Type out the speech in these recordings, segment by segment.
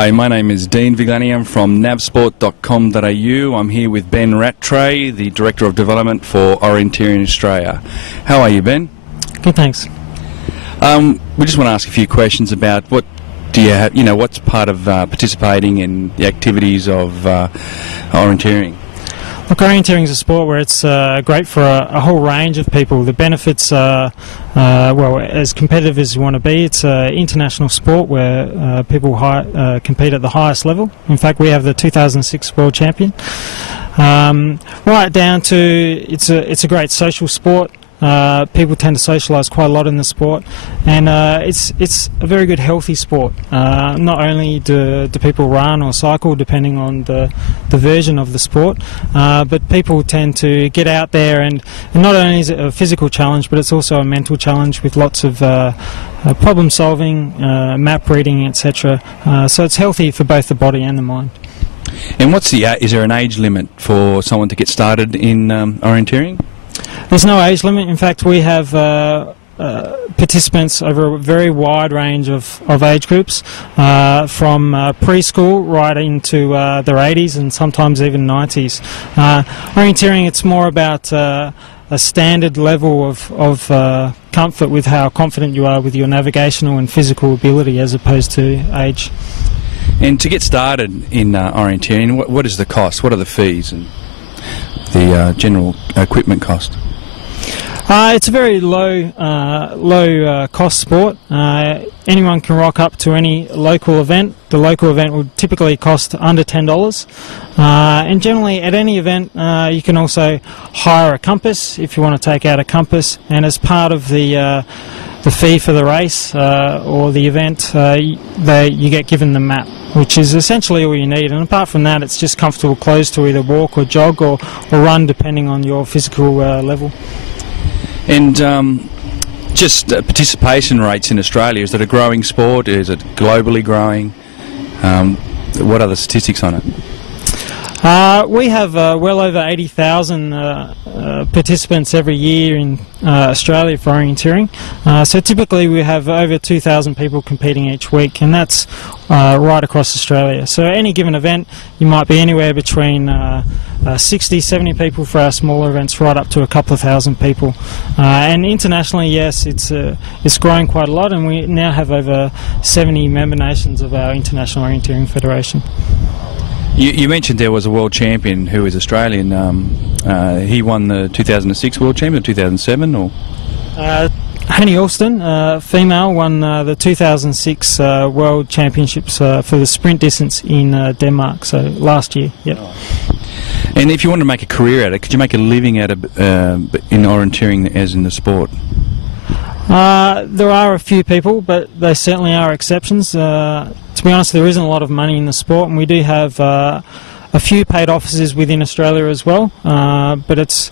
Hi, my name is Dean Viglione. I'm from Navsport.com.au. I'm here with Ben Rattray, the Director of Development for Orienteering Australia. How are you, Ben? Good, thanks. We just want to ask a few questions about what do you have, what's part of participating in the activities of orienteering? Look, orienteering is a sport where it's great for a whole range of people. The benefits are, well, as competitive as you want to be. It's an international sport where people compete at the highest level. In fact, we have the 2006 World Champion. Right down to it's a great social sport. People tend to socialise quite a lot in the sport, and it's a very good healthy sport. Not only do people run or cycle depending on the version of the sport, but people tend to get out there, and not only is it a physical challenge, but it's also a mental challenge with lots of problem solving, map reading, etc. So it's healthy for both the body and the mind. And is there an age limit for someone to get started in orienteering? There's no age limit. In fact, we have participants over a very wide range of age groups, from preschool right into their 80s and sometimes even 90s. Orienteering, it's more about a standard level of comfort with how confident you are with your navigational and physical ability as opposed to age. And to get started in orienteering, what is the cost? What are the fees and the general equipment cost? It's a very low cost sport. Anyone can rock up to any local event. The local event would typically cost under $10. And generally at any event you can also hire a compass if you want to take out a compass, and as part of the fee for the race or the event, you get given the map, which is essentially all you need. And apart from that, it's just comfortable clothes to either walk or jog or run depending on your physical level. And just participation rates in Australia, is it a growing sport? Is it globally growing? What are the statistics on it? We have well over 80,000 participants every year in Australia for orienteering. So typically we have over 2,000 people competing each week, and that's right across Australia. So any given event, you might be anywhere between 60, 70 people for our smaller events, right up to a couple of thousand people. And internationally, yes, it's growing quite a lot, and we now have over 70 member nations of our International Orienteering Federation. You mentioned there was a world champion who is Australian. He won the 2006 world champion, 2007, or? Hanny Alston, female, won the 2006 World Championships for the sprint distance in Denmark, so last year. Yep. And if you wanted to make a career at it, could you make a living out of in orienteering as in the sport? There are a few people, but they certainly are exceptions. To be honest, there isn't a lot of money in the sport, and we do have a few paid officers within Australia as well, but it's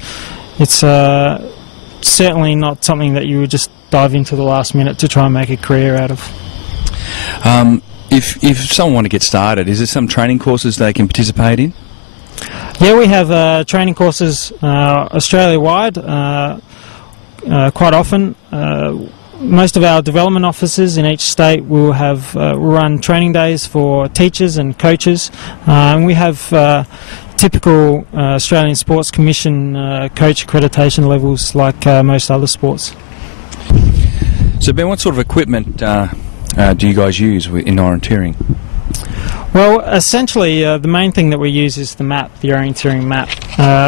certainly not something that you would just dive into the last minute to try and make a career out of. If someone want to get started, is there some training courses they can participate in? Yeah, we have training courses Australia-wide quite often. Most of our development officers in each state will have run training days for teachers and coaches, and we have typical Australian Sports Commission coach accreditation levels like most other sports. So Ben, what sort of equipment do you guys use in orienteering? Well, essentially the main thing that we use is the map, the orienteering map.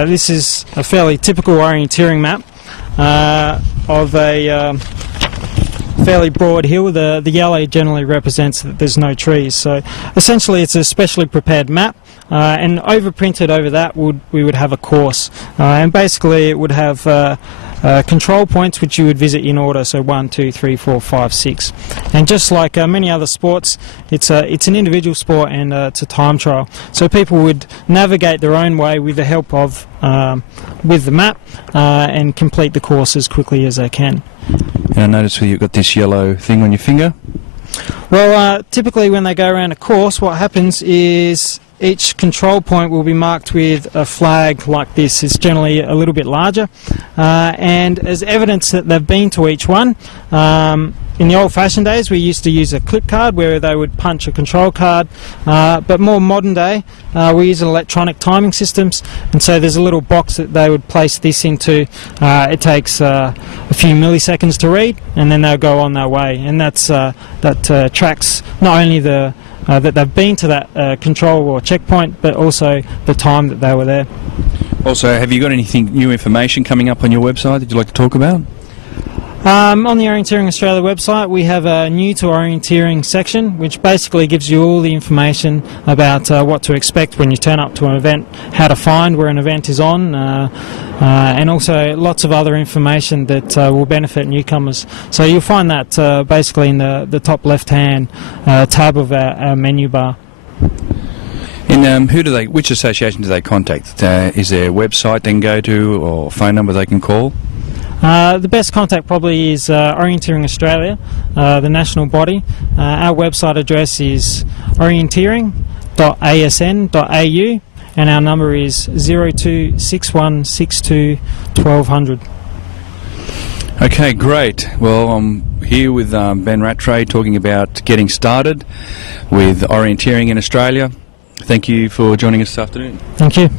This is a fairly typical orienteering map of a fairly broad hill. The yellow generally represents that there's no trees, so essentially it's a specially prepared map, and overprinted over that we would have a course, and basically it would have control points which you would visit in order, so 1, 2, 3, 4, 5, 6. And just like many other sports, it's an individual sport, and it's a time trial, so people would navigate their own way with the help of with the map, and complete the course as quickly as they can. And I notice you've got this yellow thing on your finger. Well, typically when they go around a course, what happens is each control point will be marked with a flag like this. It's generally a little bit larger, and as evidence that they've been to each one, in the old-fashioned days we used to use a clip card where they would punch a control card, but more modern day we use electronic timing systems, and so there's a little box that they would place this into. It takes a few milliseconds to read, and then they'll go on their way, and that tracks not only that they've been to that control or checkpoint, but also the time that they were there. Also, have you got anything new information coming up on your website that you'd like to talk about? On the Orienteering Australia website we have a new to orienteering section, which basically gives you all the information about what to expect when you turn up to an event, how to find where an event is on, and also lots of other information that will benefit newcomers. So you'll find that basically in the top left hand tab of our menu bar. And which association do they contact? Is there a website they can go to, or phone number they can call? The best contact probably is Orienteering Australia, the national body. Our website address is orienteering.asn.au, and our number is 026162 1200. Okay, great. Well, I'm here with Ben Rattray talking about getting started with orienteering in Australia. Thank you for joining us this afternoon. Thank you.